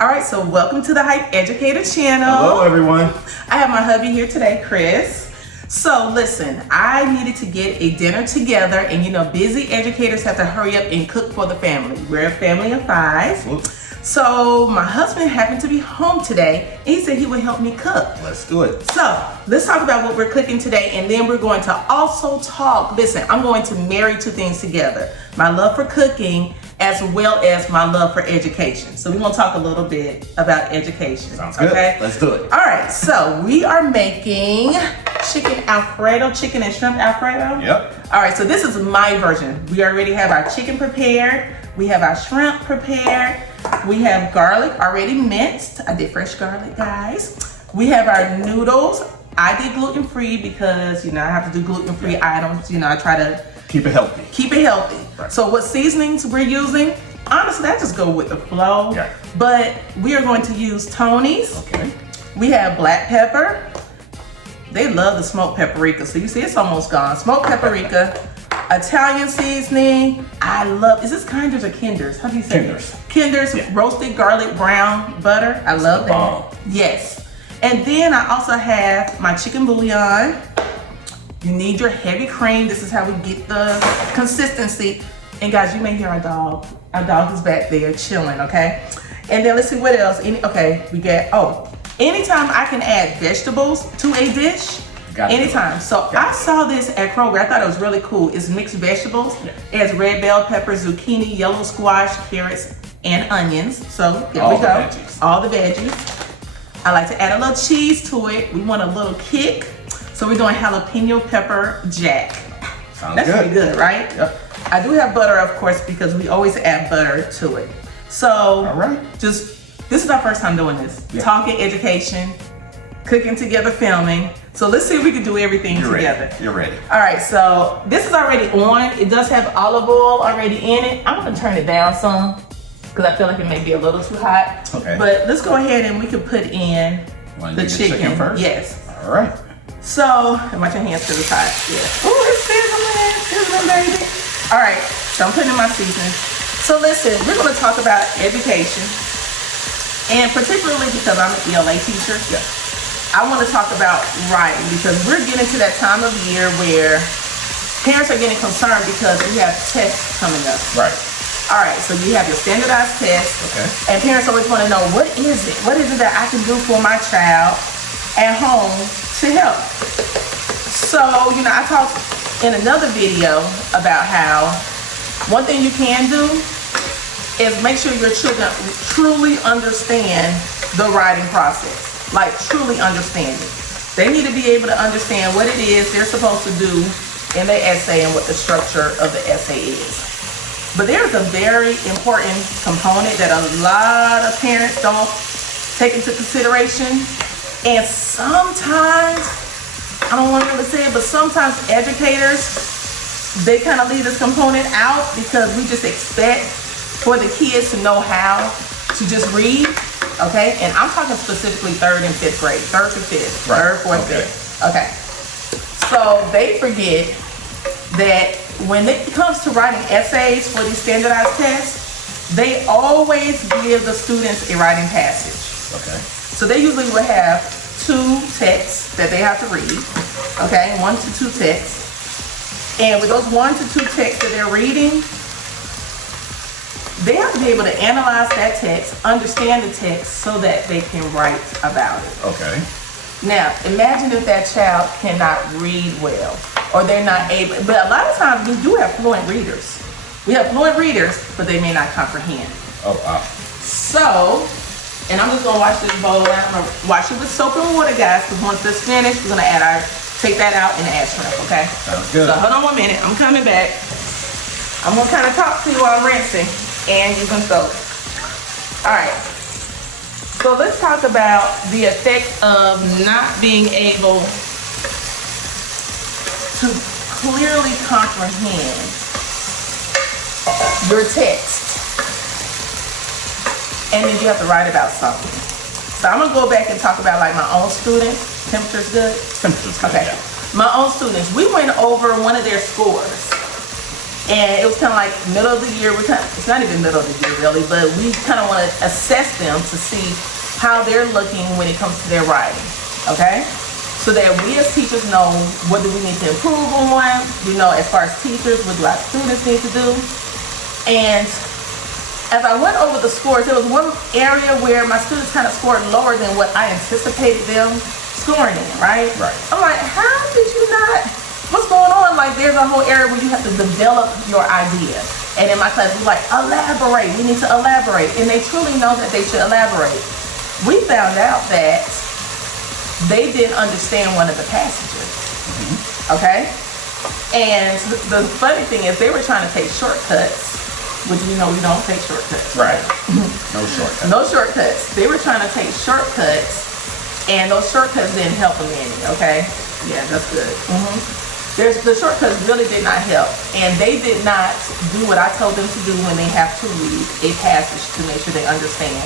All right, so welcome to the Hype Educator channel. Hello, everyone. I have my hubby here today, Chris. So listen, I needed to get a dinner together, and you know, busy educators have to hurry up and cook for the family. We're a family of 5. Oops. So my husband happened to be home today, and he said he would help me cook. Let's do it. So let's talk about what we're cooking today, and then we're going to also talk. Listen, I'm going to marry two things together: my love for cooking as well as my love for education. So we're going to talk a little bit about education. Sounds good. Okay? Let's do it. All right, so we are making chicken alfredo, chicken and shrimp alfredo. Yep. All right, so this is my version. We already have our chicken prepared. We have our shrimp prepared. We have garlic already minced. I did fresh garlic, guys. We have our noodles. I did gluten-free because, you know, I have to do gluten-free items. You know, I try to Keep it healthy. keep it healthy. Right. So what seasonings we're using, honestly, I just go with the flow. Yeah. But we are going to use Tony's. Okay. We have black pepper. They love the smoked paprika. So you see it's almost gone. Smoked paprika, Italian seasoning. I love, is this Kinder's or Kinder's? How do you say Kinder's. it? Kinder's Yeah. roasted garlic brown butter. I love that. bomb. Yes. And then I also have my chicken bouillon. You need your heavy cream. This is how we get the consistency. And guys, you may hear our dog. Our dog is back there chilling, okay? And then let's see what else. Okay, we get, anytime I can add vegetables to a dish, Gotta do it. anytime. So I saw this at Kroger. I thought it was really cool. It's mixed vegetables. Yeah. It has red bell peppers, zucchini, yellow squash, carrots, and onions. So here All we the go. veggies. All the veggies. I like to add a little cheese to it. We want a little kick. So we're doing jalapeno pepper jack. Sounds That's good. pretty good, right? Yep. I do have butter, of course, because we always add butter to it. So All right. this is our first time doing this. Yeah. Talking education, cooking together, filming. So let's see if we can do everything You're together. ready. You're ready. All right, so this is already on. It does have olive oil already in it. I'm gonna turn it down some because I feel like it may be a little too hot. Okay. But let's go ahead and we can put in Wanna the do chicken. first? Yes. All right. So, and watch your hands to the side. Yeah. Ooh, it's sizzling, baby. All right, so I'm putting in my seasonings. So listen, we're gonna talk about education. And particularly because I'm an ELA teacher, Yeah. I wanna talk about writing because we're getting to that time of year where parents are getting concerned because we have tests coming up. Right. All right, so you have your standardized test. Okay. And parents always wanna know, what is it? What is it that I can do for my child at home to help? So, you know, I talked in another video about how one thing you can do is make sure your children truly understand the writing process, like truly understand it. They need to be able to understand what it is they're supposed to do in their essay and what the structure of the essay is. But there's a very important component that a lot of parents don't take into consideration. And sometimes, I don't want to really say it, but sometimes educators, they kind of leave this component out because we just expect for the kids to know how to just read, okay? And I'm talking specifically 3rd and 5th grade, 3rd to 5th, Right. 3rd, 4th, Okay. 5th. Okay. So they forget that when it comes to writing essays for these standardized tests, they always give the students a writing passage. Okay. So they usually will have 2 texts that they have to read, okay? 1 to 2 texts. And with those 1 to 2 texts that they're reading, they have to be able to analyze that text, understand the text so that they can write about it. Okay. Now, imagine if that child cannot read well, or they're not able, but a lot of times we do have fluent readers. We have fluent readers, but they may not comprehend. Oh, wow. So, and I'm just gonna wash this bowl out. I'm gonna wash it with soap and water, guys, because once this finished, we're gonna take that out and add shrimp, okay? Sounds good. So hold on 1 minute, I'm coming back. I'm gonna kind of talk to you while I'm rinsing, and you can soak. All right, so let's talk about the effect of not being able to clearly comprehend your text. And then you have to write about something. So I'm gonna go back and talk about like my own students. Temperature's good? Temperature's good, Okay. yeah. My own students, we went over one of their scores. And it was kind of like middle of the year. It's not even middle of the year really, but we kind of want to assess them to see how they're looking when it comes to their writing, okay? So that we as teachers know what do we need to improve on, as far as teachers, what do our students need to do. And as I went over the scores, there was one area where my students kind of scored lower than what I anticipated them scoring in, right? Right. I'm like, how did you not? What's going on? Like, there's a whole area where you have to develop your idea. And in my class, we're like, elaborate. We need to elaborate. And they truly know that they should elaborate. We found out that they didn't understand one of the passages. Okay? And the funny thing is, they were trying to take shortcuts, which we don't take shortcuts. Right. No shortcuts. No shortcuts. They were trying to take shortcuts, and those shortcuts didn't help them any, okay? Yeah, that's good. The shortcuts really did not help, and they did not do what I told them to do when they have to read a passage to make sure they understand.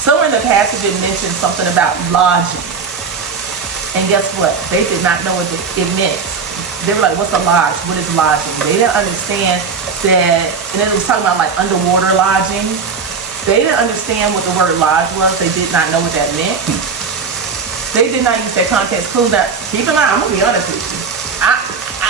Somewhere in the passage it mentioned something about lodging, and guess what? They did not know what it meant. They were like, what's a lodge? What is lodging? They didn't understand that, and it was talking about like underwater lodging. They didn't understand what the word lodge was. They did not know what that meant. They did not use their context clues. Now, keep in mind, I'm gonna be honest with you.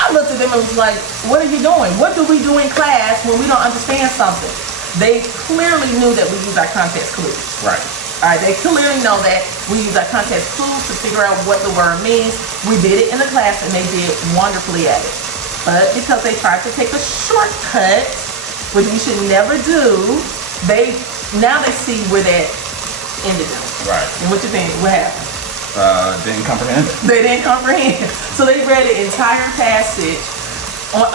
I looked at them and was like, what are you doing? What do we do in class when we don't understand something? They clearly knew that we use our context clues. Right. All right, they clearly know that we use our context clues to figure out what the word means. We did it in the class and they did wonderfully at it. But because they tried to take a shortcut, which we should never do, now they see where that ended them. Right. And what you think? What happened? Didn't comprehend it. They didn't comprehend. So they read an entire passage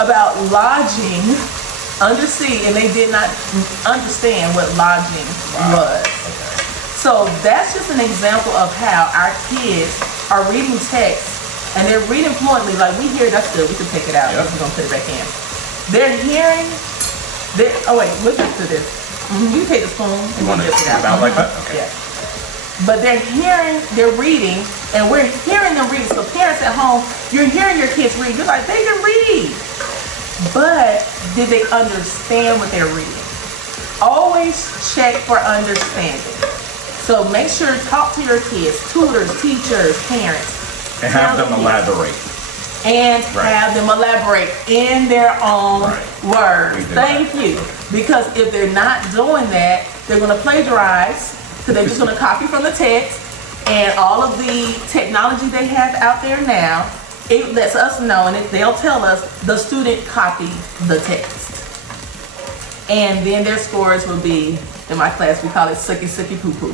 about lodging undersea, and they did not understand what lodging was. Okay. So that's just an example of how our kids are reading text, and they're reading fluently. Like, we hear, that's good, we can take it out. Yep. We're gonna put it back in. They're hearing, oh wait, we'll just do this. You take the spoon and You we'll want to lift it out. about like that? Okay. Yeah. But they're hearing, they're reading, and we're hearing them read. So parents at home, you're hearing your kids read. You're like, they can read. But did they understand what they're reading? Always check for understanding. So make sure to talk to your kids, tutors, teachers, parents. And have them elaborate. And have them elaborate in their own words. Thank you. Because if they're not doing that, they're going to plagiarize. So they're just going to copy from the text, and all of the technology they have out there now, it lets us know, and they'll tell us the student copied the text. And then their scores will be, in my class, we call it sucky, sucky, poo, poo.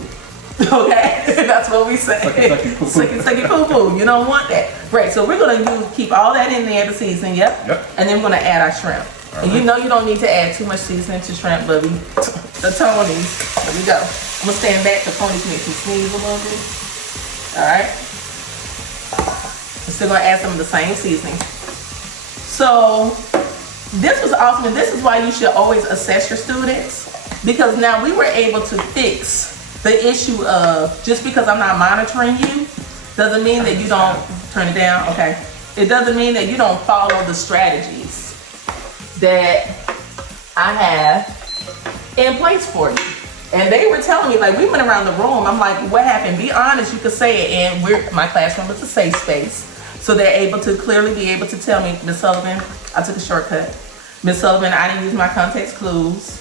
Okay? That's what we say. Sucky, sucky, poo, poo. Sucky, sucky, poo, poo. You don't want that. Right, so we're going to keep all that in there, the seasoning, yep. And then we're going to add our shrimp. And you know you don't need to add too much seasoning to shrimp, but the Tonys, here we go. I'm gonna stand back so Tonys makes me sneeze a little bit. All right. I'm still gonna add some of the same seasoning. So this was awesome, and this is why you should always assess your students, because now we were able to fix the issue of, just because I'm not monitoring you, doesn't mean that you don't, turn it down, okay. It doesn't mean that you don't follow the strategies that I have in place for you. And they were telling me, like, we went around the room, I'm like, what happened? Be honest, you could say it, and my classroom is a safe space. So they're able to clearly be able to tell me, Miss Sullivan, I took a shortcut. Miss Sullivan, I didn't use my context clues.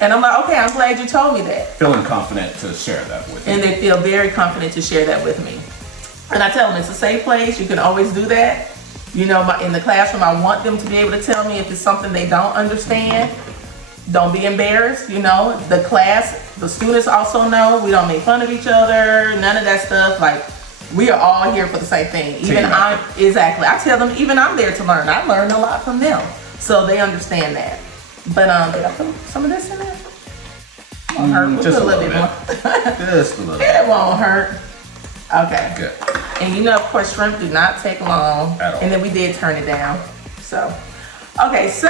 And I'm like, okay, I'm glad you told me that. Feeling confident to share that with you. And they feel very confident to share that with me. And I tell them it's a safe place, you can always do that. You know, in the classroom, I want them to be able to tell me if it's something they don't understand. Don't be embarrassed, you know. The class, the students also know we don't make fun of each other, none of that stuff. Like, we are all here for the same thing. Exactly. I tell them, even I'm there to learn. I learned a lot from them. So they understand that. But did I put some of this in there? It won't hurt. We'll Just put a little bit bit. more. Just a little bit. It won't hurt. Okay. Good. And you know, of course, shrimp do not take long. At all. And then we did turn it down. So, okay, so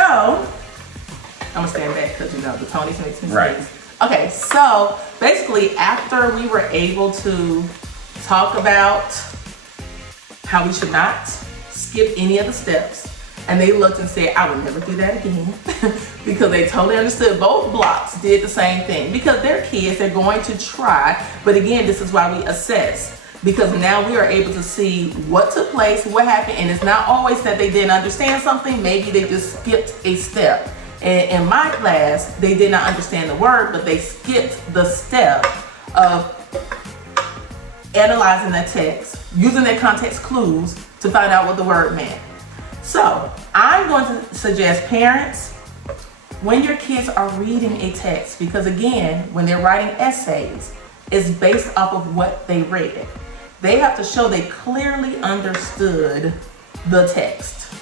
I'm gonna stand back because you know the Tonys makes me sneeze. Right. Okay, so basically, after we were able to talk about how we should not skip any of the steps, And they looked and said, I would never do that again. Because they totally understood. Both blocks did the same thing. Because they're kids, they're going to try. But again, this is why we assess. Because now we are able to see what took place, what happened. And it's not always that they didn't understand something. Maybe they just skipped a step. And in my class, they did not understand the word, but they skipped the step of analyzing the text, using their context clues to find out what the word meant. So I'm going to suggest parents, when your kids are reading a text, because again, when they're writing essays, it's based off of what they read. They have to show they clearly understood the text.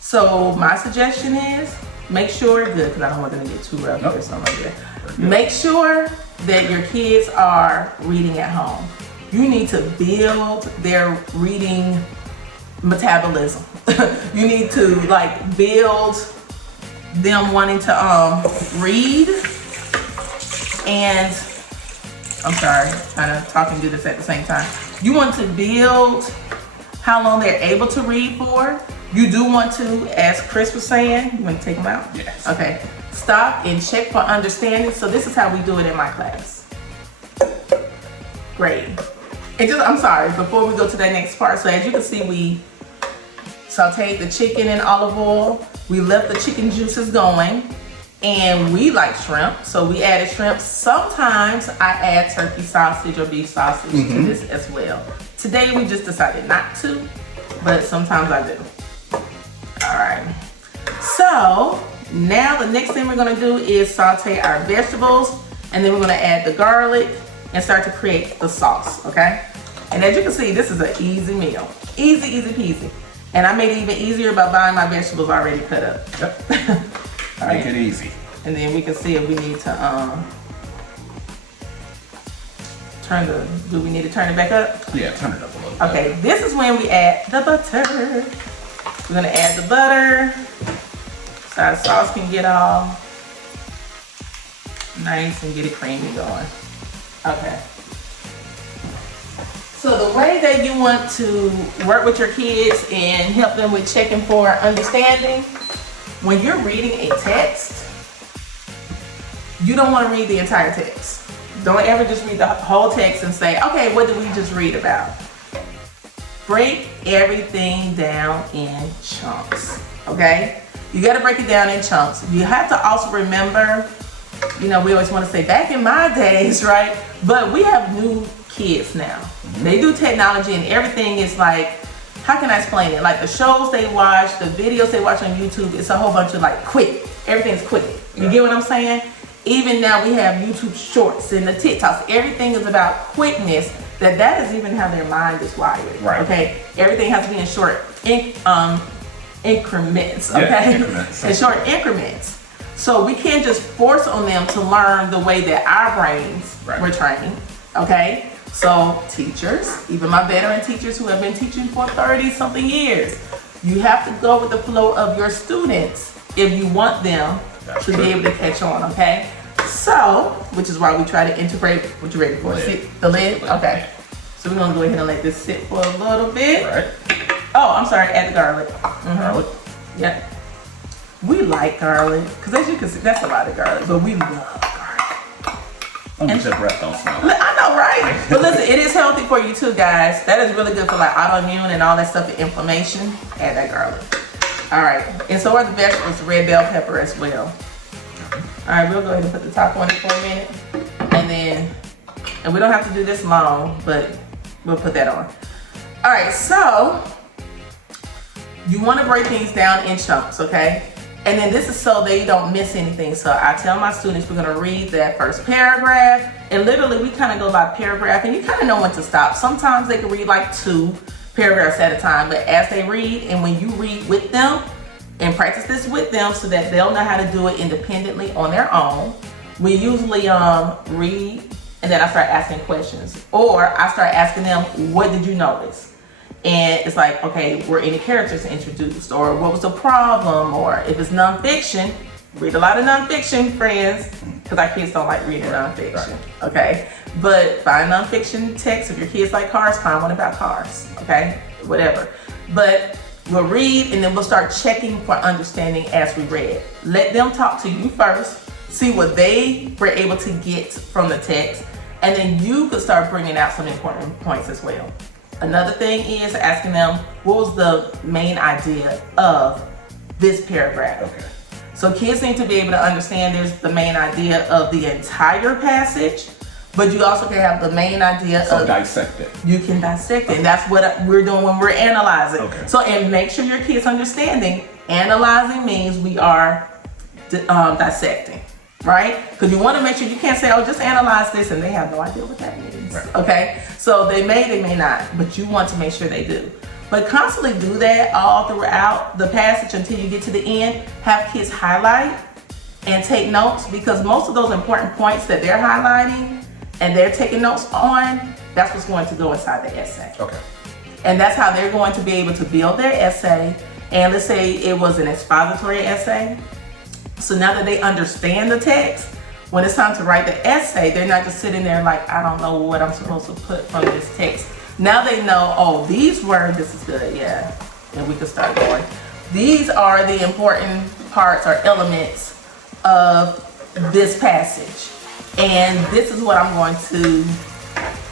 So my suggestion is, make sure, good, because I don't want them to get too rough or something like that. Make sure that your kids are reading at home. You need to build their reading metabolism. You need to like build them wanting to read. And I'm sorry, kind of talking to do this at the same time. You want to build how long they're able to read for. You do want to, as Chris was saying, you want to take them out? Yes. Okay. Stop and check for understanding. So this is how we do it in my class. Great. And just, I'm sorry, before we go to that next part, so as you can see, we sauteed the chicken in olive oil. We left the chicken juices going, and we like shrimp, so we added shrimp. Sometimes I add turkey sausage or beef sausage to this as well. Today we just decided not to, but sometimes I do. All right. So now the next thing we're gonna do is saute our vegetables, and then we're gonna add the garlic and start to create the sauce, okay? And as you can see, this is an easy meal. Easy, easy peasy. And I made it even easier by buying my vegetables already cut up. Yep. All Make right. it easy. And then we can see if we need to do we need to turn it back up? Yeah, turn it up a little bit. Okay, this is when we add the butter. We're gonna add the butter so our sauce can get all nice and get it creamy going. Okay. So the way that you want to work with your kids and help them with checking for understanding, when you're reading a text, you don't want to read the entire text. Don't ever just read the whole text and say, okay, what did we just read about? Break everything down in chunks, okay? You gotta break it down in chunks. You have to also remember, you know, we always want to say back in my days, right? But we have new kids now. They do technology and everything is like, how can I explain it? Like the shows they watch, the videos they watch on YouTube, it's a whole bunch of like quick. Everything's quick. You get what I'm saying? Even now we have YouTube shorts and the TikToks. Everything is about quickness. That is even how their mind is wired. Right. Okay. Everything has to be in short increments. Okay. Yeah, increments. In short increments. So we can't just force on them to learn the way that our brains were trained. Okay. So teachers, even my veteran teachers who have been teaching for 30 something years, you have to go with the flow of your students if you want them to be able to catch on, okay? So, which is why we try to integrate, what you ready for? The lid? Okay. So we're gonna go ahead and let this sit for a little bit. Right. Oh, I'm sorry, add the garlic. Garlic. Yeah. We like garlic, because as you can see, that's a lot of garlic, but we love garlic. Don't get your breath, don't smell it. I know, right? But listen, it is healthy for you too, guys. That is really good for like autoimmune and all that stuff and inflammation. Add that garlic. All right, and so are the vegetables, the red bell pepper as well. All right, we'll go ahead and put the top on it for a minute. And we don't have to do this long, but we'll put that on. All right, so you want to break things down in chunks, okay? And then this is so they don't miss anything. So I tell my students we're gonna read that first paragraph, and literally we kind of go by paragraph, and you kind of know when to stop. Sometimes they can read like 2 paragraphs at a time, but as they read, and when you read with them and practice this with them so that they'll know how to do it independently on their own, we usually read, and then I start asking questions, or I start asking them, what did you notice? And it's like, okay, were any characters introduced, or what was the problem? Or if it's nonfiction, read a lot of nonfiction, friends, because our kids don't like reading nonfiction, okay? But find nonfiction text. If your kids like cars, find one about cars, okay? Whatever. But We'll read and then we'll start checking for understanding as we read. Let them talk to you first, see what they were able to get from the text, and then you could start bringing out some important points as well. Another thing is asking them, what was the main idea of this paragraph? Okay. So kids need to be able to understand there's the main idea of the entire passage, but you also can have the main idea So of dissect it. you can dissect it. And that's what we're doing when we're analyzing. Okay. So, and make sure your kids understanding analyzing means we are dissecting, right? Because you want to make sure you can't say, oh, just analyze this, and they have no idea what that means. Right. Okay? So they may not, but you want to make sure they do. But constantly do that all throughout the passage until you get to the end. Have kids highlight and take notes, because most of those important points that they're highlighting and they're taking notes on, that's what's going to go inside the essay. Okay. And that's how they're going to be able to build their essay. And let's say it was an expository essay. So now that they understand the text, when it's time to write the essay, they're not just sitting there like, I don't know what I'm supposed to put from this text. Now they know, oh, these words, this is good, yeah. And we can start going. These are the important parts or elements of this passage. And this is what I'm going to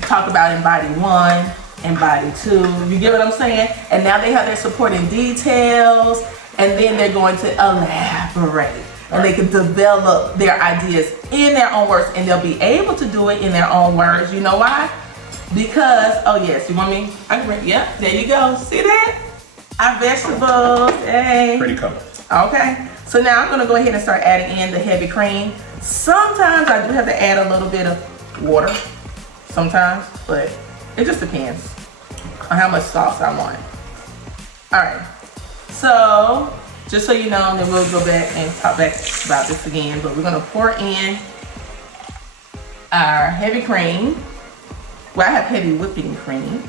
talk about in body 1 and body 2. You get what I'm saying? And now they have their supporting details, and then they're going to elaborate. And they can develop their ideas in their own words, and they'll be able to do it in their own words. You know why? Because, oh yes, you want me? I can bring, yeah, there you go. See that? Our vegetables, hey. Pretty color. Okay, so now I'm gonna go ahead and start adding in the heavy cream. Sometimes I do have to add a little bit of water, sometimes, but it just depends on how much sauce I want. All right, so just so you know, then we'll go back and talk back about this again, but we're gonna pour in our heavy cream. Well, I have heavy whipping cream.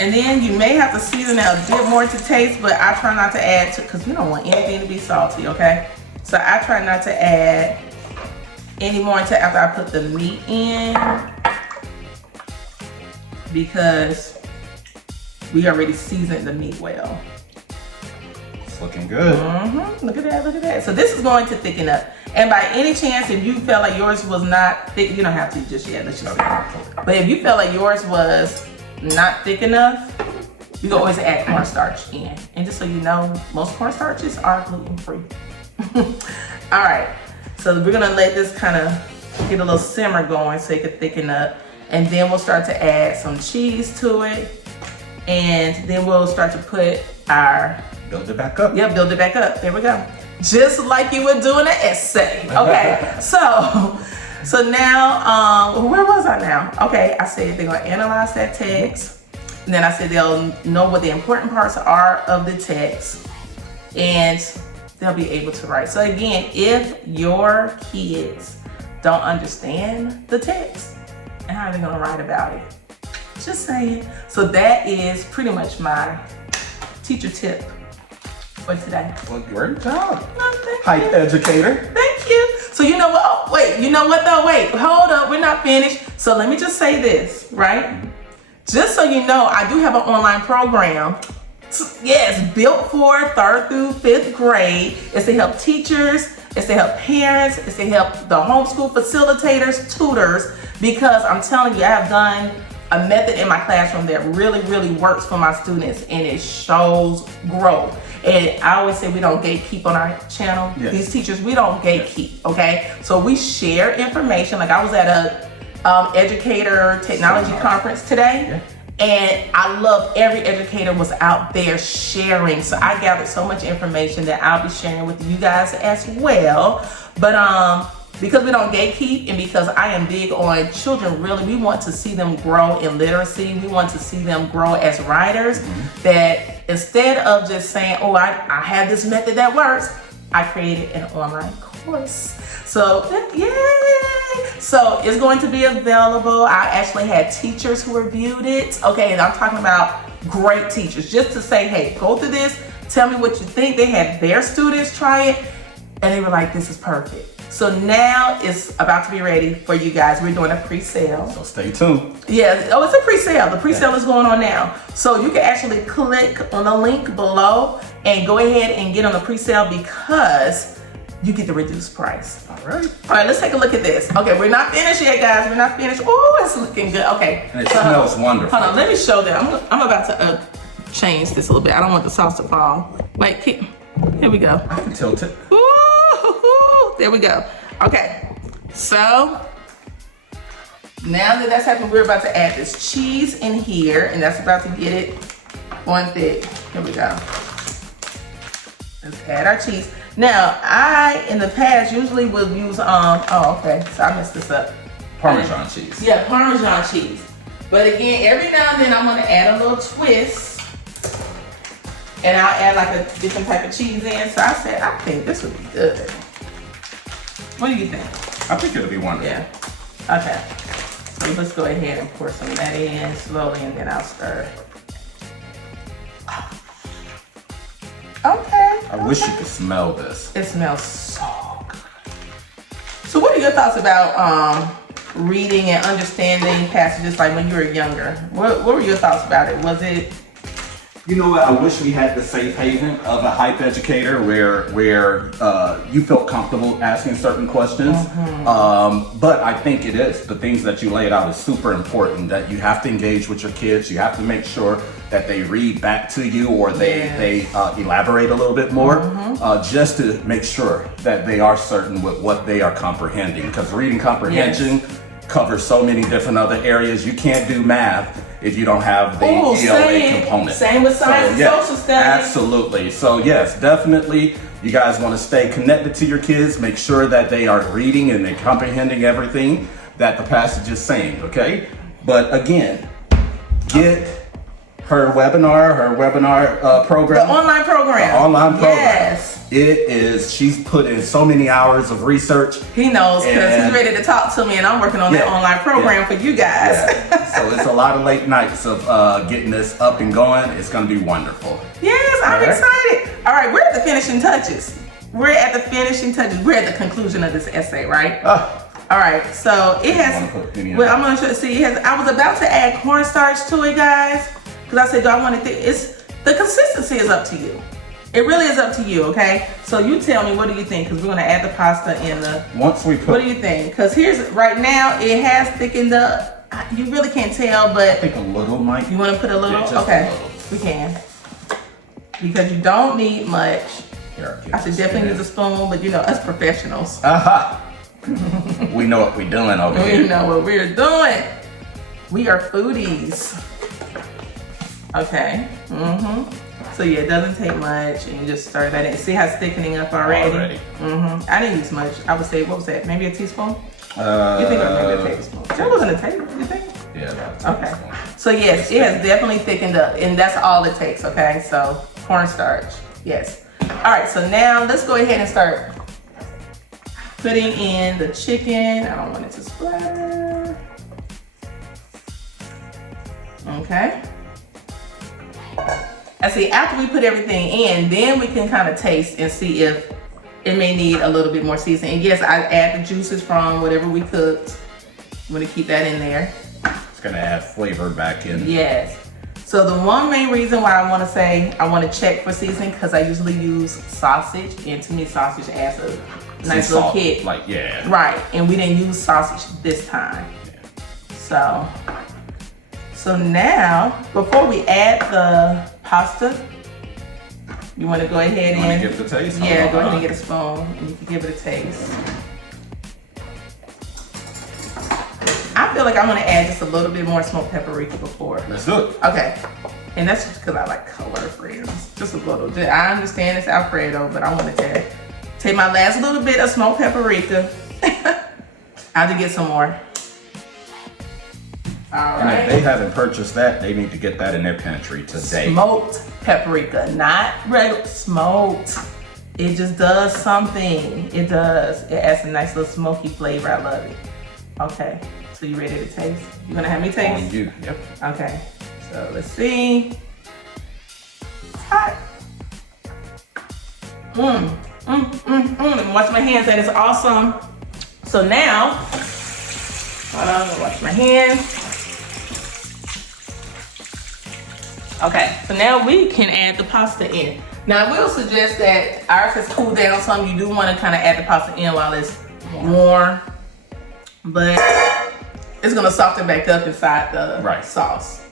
And then you may have to season it a bit more to taste, but I try not to add to, because we don't want anything to be salty, okay? So I try not to add any more until after I put the meat in, because we already seasoned the meat well. It's looking good. Look at that, look at that. So this is going to thicken up. And by any chance, if you felt like yours was not thick, you don't have to just yet, let's just say. But if you felt like yours was not thick enough, you can always add cornstarch in. And just so you know, most cornstarches are gluten-free. All right, so we're gonna let this kind of get a little simmer going so it can thicken up. And then we'll start to add some cheese to it. And then we'll start to put our... Build it back up. Yeah, build it back up. There we go. Just like you would do in an essay. Okay, so now, where was I now? Okay, I said they're gonna analyze that text. And then I said they'll know what the important parts are of the text, and they'll be able to write. So again, if your kids don't understand the text, how are they gonna write about it? Just saying. So that is pretty much my teacher tip for today. Well, great job. Thank Hype you. educator. Thank you. So you know what? Oh, wait. You know what though? Wait. Hold up. We're not finished. So let me just say this, right? Just so you know, I do have an online program. Yes, built for 3rd through 5th grade. It's to help teachers. It's to help parents. It's to help the homeschool facilitators, tutors. Because I'm telling you, I have done a method in my classroom that really, really works for my students, and it shows growth. And I always say we don't gatekeep on our channel. Yes. These teachers, we don't gatekeep, okay? So we share information. Like I was at a educator technology conference today, and I love every educator was out there sharing. So I gathered so much information that I'll be sharing with you guys as well. But because we don't gatekeep, and because I am big on children, really, we want to see them grow in literacy. We want to see them grow as writers. That instead of just saying, oh, I have this method that works, I created an online course. So, yay! So it's going to be available. I actually had teachers who reviewed it. Okay, and I'm talking about great teachers. Just to say, hey, go through this, tell me what you think. They had their students try it. And they were like, this is perfect. So now it's about to be ready for you guys. We're doing a pre-sale. So stay tuned. Yeah, oh, it's a pre-sale. The pre-sale is going on now. So you can actually click on the link below and go ahead and get on the pre-sale because you get the reduced price. All right. All right, let's take a look at this. Okay, we're not finished yet, guys. We're not finished. Oh, it's looking good. Okay. And it smells wonderful. Hold on, let me show them. I'm about to change this a little bit. I don't want the sauce to fall. Wait, here we go. I can tilt it. Ooh, there we go. Okay, so now that that's happened, we're about to add this cheese in here, and that's about to get it on thick. Here we go. Let's add our cheese. Now, I, in the past, usually would use, oh, okay, so I messed this up. Parmesan cheese. Yeah, Parmesan cheese. But again, every now and then I'm gonna add a little twist. And I'll add like a different type of cheese in. So I said, I think this would be good. What do you think? I think it'll be wonderful. Yeah. Okay. So let's go ahead and pour some of that in slowly and then I'll stir. Okay. I wish you could smell this. It smells so good. So what are your thoughts about reading and understanding passages like when you were younger? What were your thoughts about it? Was it? You know what? I wish we had the safe haven of a hype educator where you felt comfortable asking certain questions. But I think it is. The things that you laid out is super important, that you have to engage with your kids. You have to make sure that they read back to you or they elaborate a little bit more just to make sure that they are certain with what they are comprehending. Because reading comprehension covers so many different other areas. You can't do math if you don't have the ELA component. Same with science and social studies. Absolutely. So yes, definitely you guys want to stay connected to your kids. Make sure that they are reading and they're comprehending everything that the passage is saying, okay? But again, get her webinar program. The online program. The online program. Yes. It is, she's put in so many hours of research. He knows because he's ready to talk to me and I'm working on that online program for you guys. So it's a lot of late nights of getting this up and going. It's going to be wonderful. Yes, I'm excited. All right, we're at the finishing touches. We're at the finishing touches. We're at the conclusion of this essay, right? All right, so it has, well, I'm going to see, I was about to add cornstarch to it, guys, because I said, do I want it, the consistency is up to you. It really is up to you, okay? So you tell me, what do you think? Because we're gonna add the pasta in the, once we put, what do you think? Because here's, right now, it has thickened up. You really can't tell, but. I think a little might. You wanna put a little? Yeah, okay, a little. We can. Because you don't need much. Here, I should definitely use a spoon, but you know, us professionals. We know what we're doing over here. We know what we're doing. We are foodies. Okay, So yeah, it doesn't take much, and you just stir that in. See how it's thickening up already? I didn't use much. I would say, what was that? Maybe a teaspoon? You think or maybe a tablespoon? That wasn't a table, you think? Yeah, about a tablespoon. Okay. So yes, it has definitely thickened up, and that's all it takes, okay? So cornstarch, yes. All right, so now let's go ahead and start putting in the chicken. I don't want it to splatter. Okay. And see, after we put everything in, then we can kind of taste and see if it may need a little bit more seasoning. And yes, I add the juices from whatever we cooked. I'm gonna keep that in there. It's gonna add flavor back in. Yes. So the one main reason why I wanna say I wanna check for seasoning, because I usually use sausage, and to me sausage adds a nice little kick. Like, yeah. Right, and we didn't use sausage this time. Yeah. So now, before we add the pasta, you want to go ahead and give it a taste? Yeah, go ahead and get a spoon and you can give it a taste. I feel like I'm going to add just a little bit more smoked paprika before. Let's do it. Okay, and that's just because I like color, friends. Just a little bit. I understand it's Alfredo, but I want to take my last little bit of smoked paprika. I have to get some more. All right. And if they haven't purchased that, they need to get that in their pantry today. Smoked paprika, not regular, smoked. It just does something. It does. It adds a nice little smoky flavor. I love it. Okay, so you ready to taste? You gonna have me taste? On you, yep. Okay, so let's see. It's hot. Let me wash my hands. That is awesome. So now, hold on, I'm gonna wash my hands. Okay, so now we can add the pasta in. Now I will suggest that ours has cooled down some. You do want to kind of add the pasta in while it's warm, but it's gonna soften back up inside the sauce.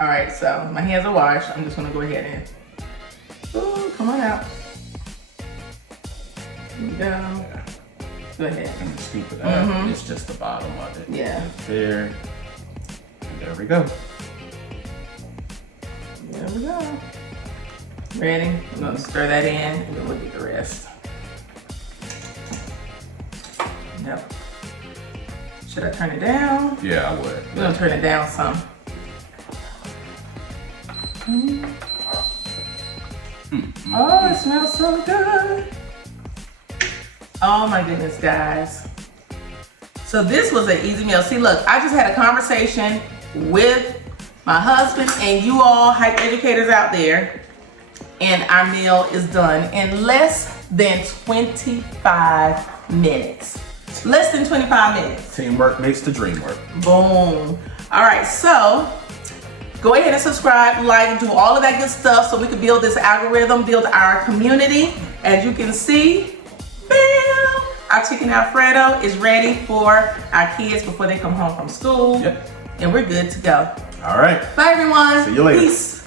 All right, so my hands are washed. I'm just gonna go ahead and, ooh, come on out. Here we go. Go ahead. And scoop it out. It's just the bottom of it. Yeah. There. And there we go. There we go. Ready? I'm gonna stir that in and then we'll do the rest. Yep. Should I turn it down? Yeah, I would. I'm gonna turn it down some. Oh, it smells so good. Oh my goodness, guys. So this was an easy meal. See, look, I just had a conversation with my husband and you all hype educators out there, and our meal is done in less than 25 minutes. Less than 25 minutes. Teamwork makes the dream work. Boom. All right, so go ahead and subscribe, like, do all of that good stuff so we can build this algorithm, build our community. As you can see, bam, our chicken Alfredo is ready for our kids before they come home from school. Yep. And we're good to go. All right. Bye, everyone. See you later. Peace.